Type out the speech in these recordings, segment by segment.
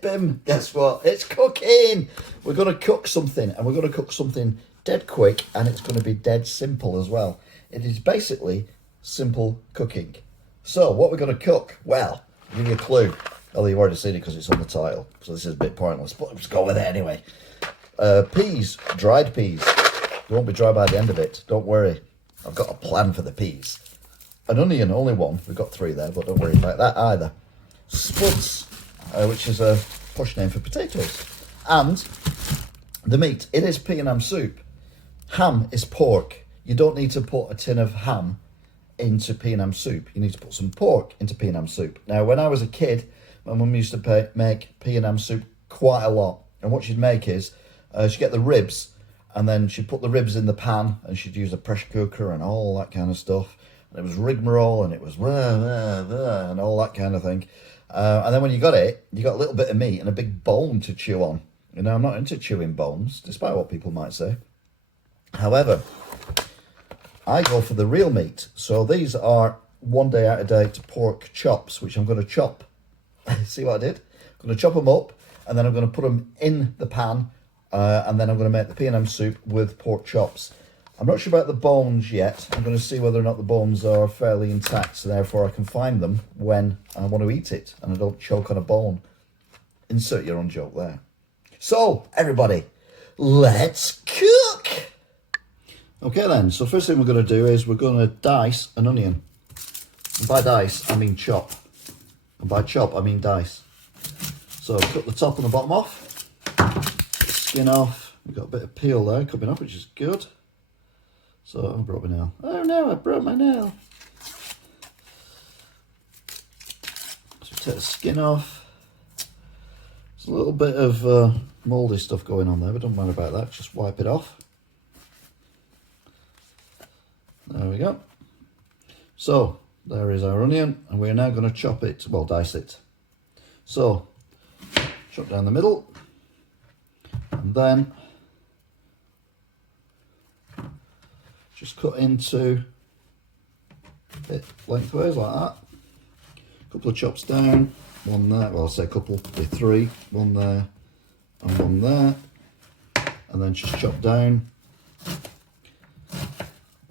Bim, guess what? It's cooking. We're going to cook something, and we're going to cook something dead quick, and it's going to be dead simple as well. It is basically simple cooking. So, what we're going to cook? Well, I'll give you a clue. Although you've already seen it because it's on the title, so this is a bit pointless, but let's go with it anyway. Peas, dried peas. They won't be dry by the end of it. Don't worry. I've got a plan for the peas. An onion, only one. We've got 3 there, but don't worry about that either. Spuds, which is a posh name for potatoes. And the meat. It is pea and ham soup. Ham is pork. You don't need to put a tin of ham into pea and ham soup. You need to put some pork into pea and ham soup. Now, when I was a kid, my mum used to make pea and ham soup quite a lot. And what she'd make is, she'd get the ribs, and then she'd put the ribs in the pan, and she'd use a pressure cooker and all that kind of stuff. And it was rigmarole, and it was and all that kind of thing. And then when you got it, you got a little bit of meat and a big bone to chew on. You know, I'm not into chewing bones, despite what people might say. However, I go for the real meat. So these are 1 day out of date pork chops, which I'm going to chop. See what I did? I'm going to chop them up, and then I'm going to put them in the pan, and then I'm going to make the pea and ham soup with pork chops. I'm not sure about the bones yet. I'm going to see whether or not the bones are fairly intact, so therefore I can find them when I want to eat it, and I don't choke on a bone. Insert your own joke there. So, everybody, let's cook! Okay then, so first thing we're going to do is we're going to dice an onion. And by dice, I mean chop. And by chop, I mean dice. So cut the top and the bottom off. Skin off. We've got a bit of peel there coming off, which is good. So I broke my nail. Oh no, I broke my nail. So take the skin off. There's a little bit of mouldy stuff going on there, but don't worry about that. Just wipe it off. There we go. So there is our onion, and we're now going to chop it, well, dice it. So chop down the middle, and then just cut into it lengthways like that. A couple of chops down, one there, well I'll say a couple, be 3, one there and one there, and then just chop down,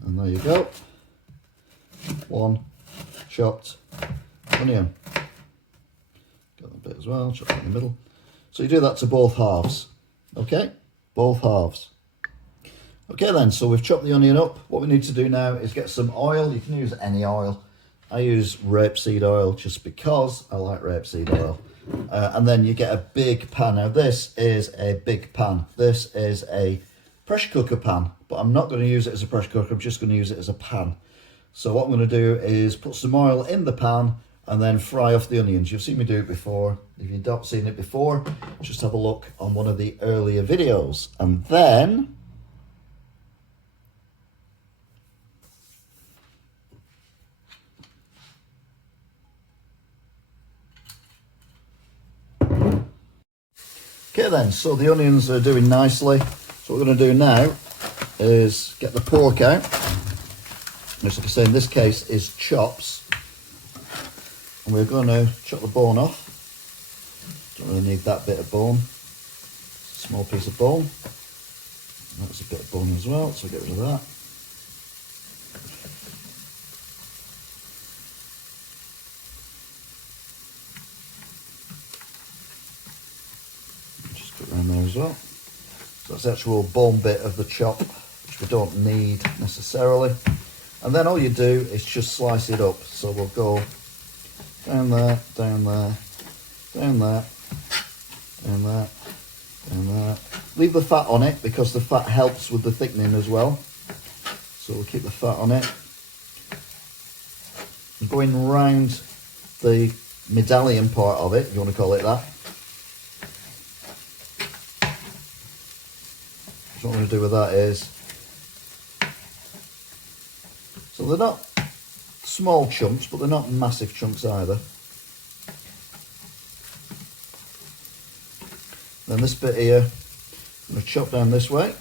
and there you go, 1 chopped onion. Got that bit as well, chop it in the middle. So you do that to both halves, okay? Both halves. Okay then, so we've chopped the onion up. What we need to do now is get some oil. You can use any oil. I use rapeseed oil just because I like rapeseed oil. And then you get a big pan. Now this is a big pan. This is a pressure cooker pan, but I'm not going to use it as a pressure cooker. I'm just going to use it as a pan. So what I'm going to do is put some oil in the pan and then fry off the onions. You've seen me do it before. If you've not seen it before, just have a look on one of the earlier videos. And then okay then, so the onions are doing nicely. So what we're going to do now is get the pork out, which like I say in this case is chops. And we're going to chop the bone off. Don't really need that bit of bone. Small piece of bone. That's a bit of bone as well, so get rid of that. Just put it around there as well. So that's the actual bone bit of the chop, which we don't need necessarily. And then all you do is just slice it up. So we'll go down there, down there, down there, down there, down there. Leave the fat on it because the fat helps with the thickening as well. So we'll keep the fat on it. I'm going round the medallion part of it, if you want to call it that. So what I'm going to do with that is, so they're not small chunks, but they're not massive chunks either. Then this bit here, I'm going to chop down this way.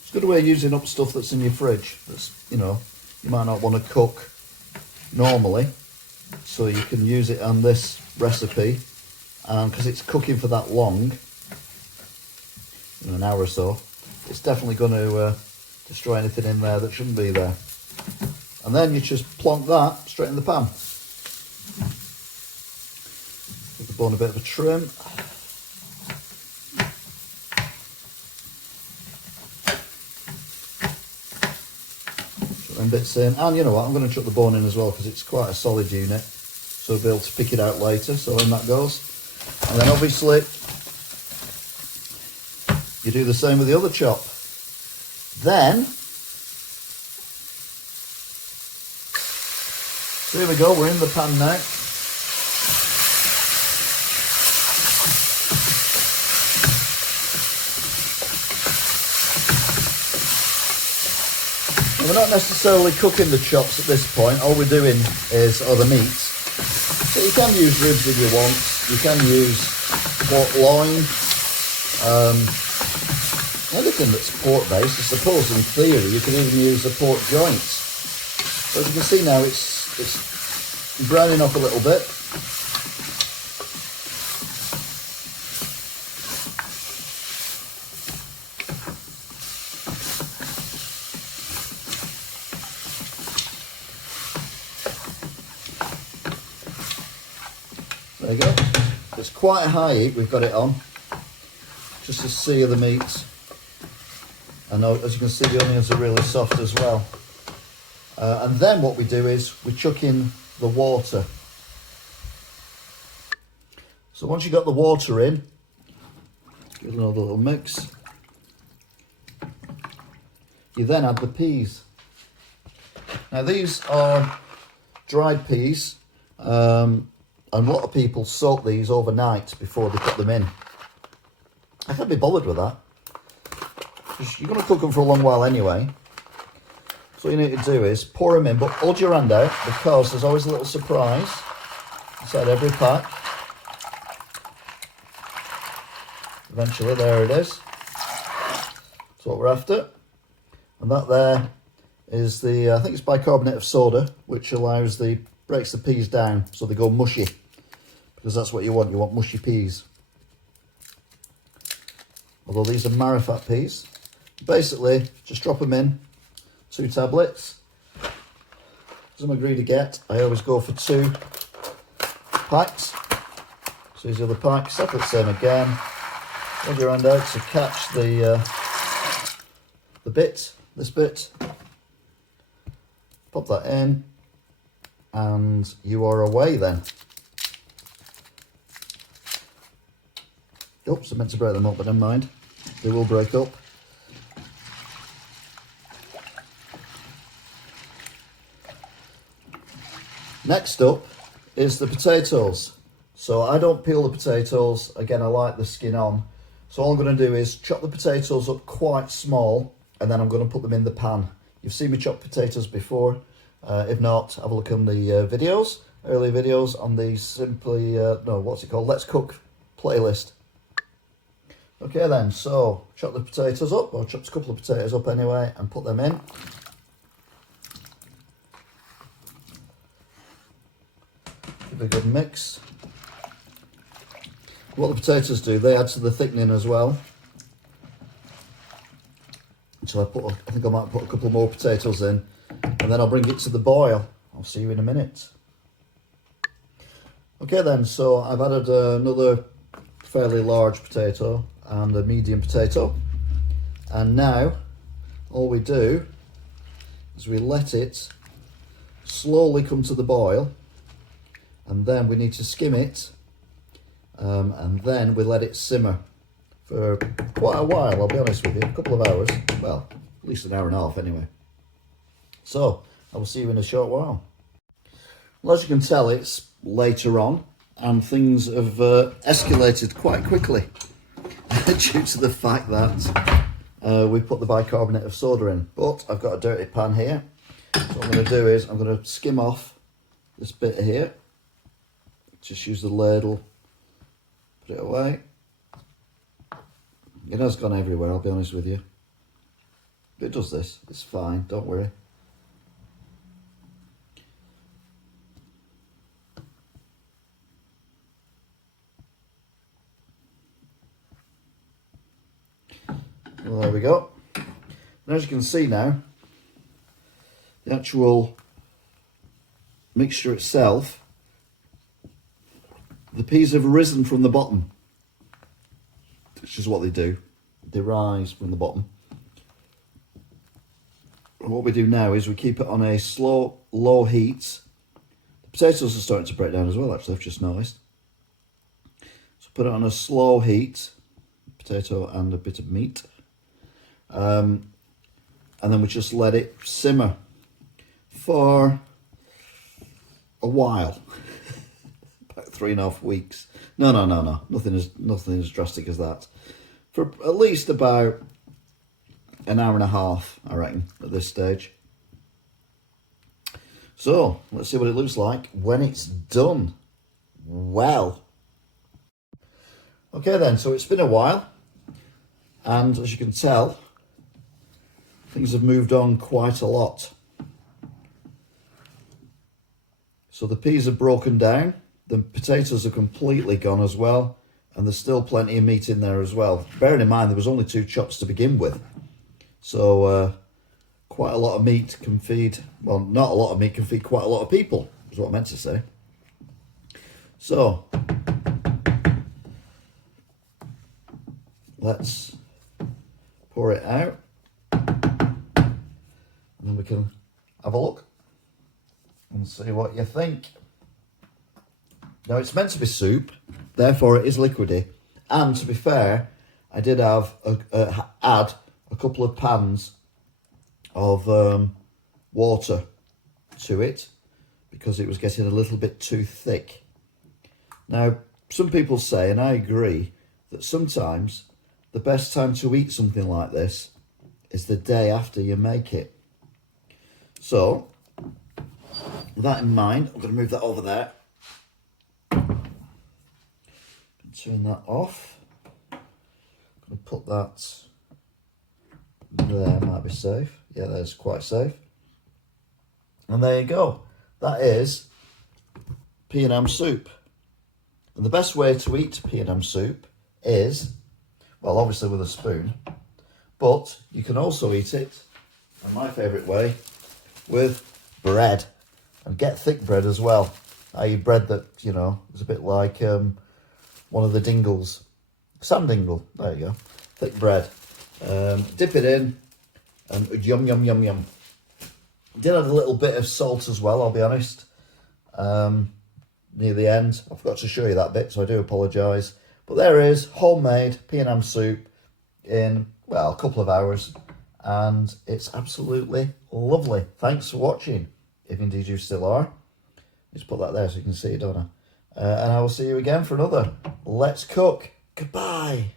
It's a good way of using up stuff that's in your fridge. That's, you know, you might not want to cook normally, so you can use it on this recipe, and because it's cooking for that long, in an hour or so, it's definitely going to destroy anything in there that shouldn't be there. And then you just plonk that straight in the pan. Give the bone a bit of a trim. Chuck them bits in, and you know what, I'm going to chuck the bone in as well because it's quite a solid unit, so we'll be able to pick it out later. So in that goes. And then obviously you do the same with the other chop. Then, so here we go, we're in the pan now. And we're not necessarily cooking the chops at this point, all we're doing is, or the meat. So you can use ribs if you want, you can use pork loin, anything that's pork based. I suppose in theory you can even use a pork joint. But as you can see now, it's browning up a little bit. There you go. It's quite a high heat we've got it on, just to see the meat. And as you can see, the onions are really soft as well. And then what we do is we chuck in the water. So once you've got the water in, give another little mix. You then add the peas. Now these are dried peas, and a lot of people soak these overnight before they put them in. I can't be bothered with that. You're going to cook them for a long while anyway. So what you need to do is pour them in, but hold your hand out because there's always a little surprise inside every pack. Eventually, there it is. That's what we're after. And that there is the, I think it's bicarbonate of soda, which breaks the peas down so they go mushy. Because that's what you want mushy peas. Although these are Marifat peas. Basically, just drop them in, 2 tablets. As I'm agreed to get, I always go for 2 packs. So here's the other pack, exactly the same again. Hold your hand out to catch the bit, this bit. Pop that in, and you are away then. Oops, I meant to break them up, but never mind. They will break up. Next up is the potatoes. So I don't peel the potatoes. Again, I like the skin on. So all I'm going to do is chop the potatoes up quite small, and then I'm going to put them in the pan. You've seen me chop potatoes before. If not, have a look on the videos, early videos on the Let's Cook playlist. Okay then, so chop the potatoes up, or chopped a couple of potatoes up anyway, and put them in. Give it a good mix. What the potatoes do, they add to the thickening as well. So I think I might put a couple more potatoes in, and then I'll bring it to the boil. I'll see you in a minute. Okay then, so I've added another fairly large potato and a medium potato, and now all we do is we let it slowly come to the boil, and then we need to skim it, and then we let it simmer for quite a while, I'll be honest with you, a couple of hours, well, at least an hour and a half anyway. So I will see you in a short while. Well, as you can tell, it's later on, and things have escalated quite quickly due to the fact that we put the bicarbonate of soda in. But I've got a dirty pan here, so what I'm going to do is I'm going to skim off this bit here. Just use the ladle, put it away. It has gone everywhere, I'll be honest with you. But it does this, it's fine, don't worry. Well, there we go. And as you can see now, the actual mixture itself, the peas have risen from the bottom, which is what they do. They rise from the bottom. And what we do now is we keep it on a slow, low heat. The potatoes are starting to break down as well, actually, I've just noticed. So put it on a slow heat, potato and a bit of meat. And then we just let it simmer for a while. About 3.5 weeks. No. Nothing as drastic as that. For at least about an hour and a half, I reckon, at this stage. So, let's see what it looks like when it's done. Well. Okay then, so it's been a while. And as you can tell, things have moved on quite a lot. So the peas are broken down. The potatoes are completely gone as well. And there's still plenty of meat in there as well. Bearing in mind, there was only 2 chops to begin with. So quite a lot of meat can feed, well, not a lot of meat can feed quite a lot of people, is what I meant to say. So, let's pour it out. And then we can have a look and see what you think. Now, it's meant to be soup, therefore it is liquidy. And to be fair, I did have add a couple of pans of water to it because it was getting a little bit too thick. Now, some people say, and I agree, that sometimes the best time to eat something like this is the day after you make it. So, with that in mind, I'm going to move that over there. Turn that off. I'm going to put that there, might be safe. Yeah, that's quite safe. And there you go. That is pea and ham soup. And the best way to eat pea and ham soup is, well, obviously with a spoon, but you can also eat it, and my favourite way, with bread. And get thick bread as well. I.e. bread that, you know, is a bit like one of the dingles. Sam Dingle, there you go. Thick bread. Dip it in, and yum, yum, yum, yum. Did add a little bit of salt as well, I'll be honest. Near the end. I forgot to show you that bit, so I do apologise. But there is homemade pea and ham soup in, well, a couple of hours. And it's absolutely lovely. Thanks for watching, if indeed you still are. Just put that there so you can see it, don't I? And I will see you again for another Let's Cook. Goodbye.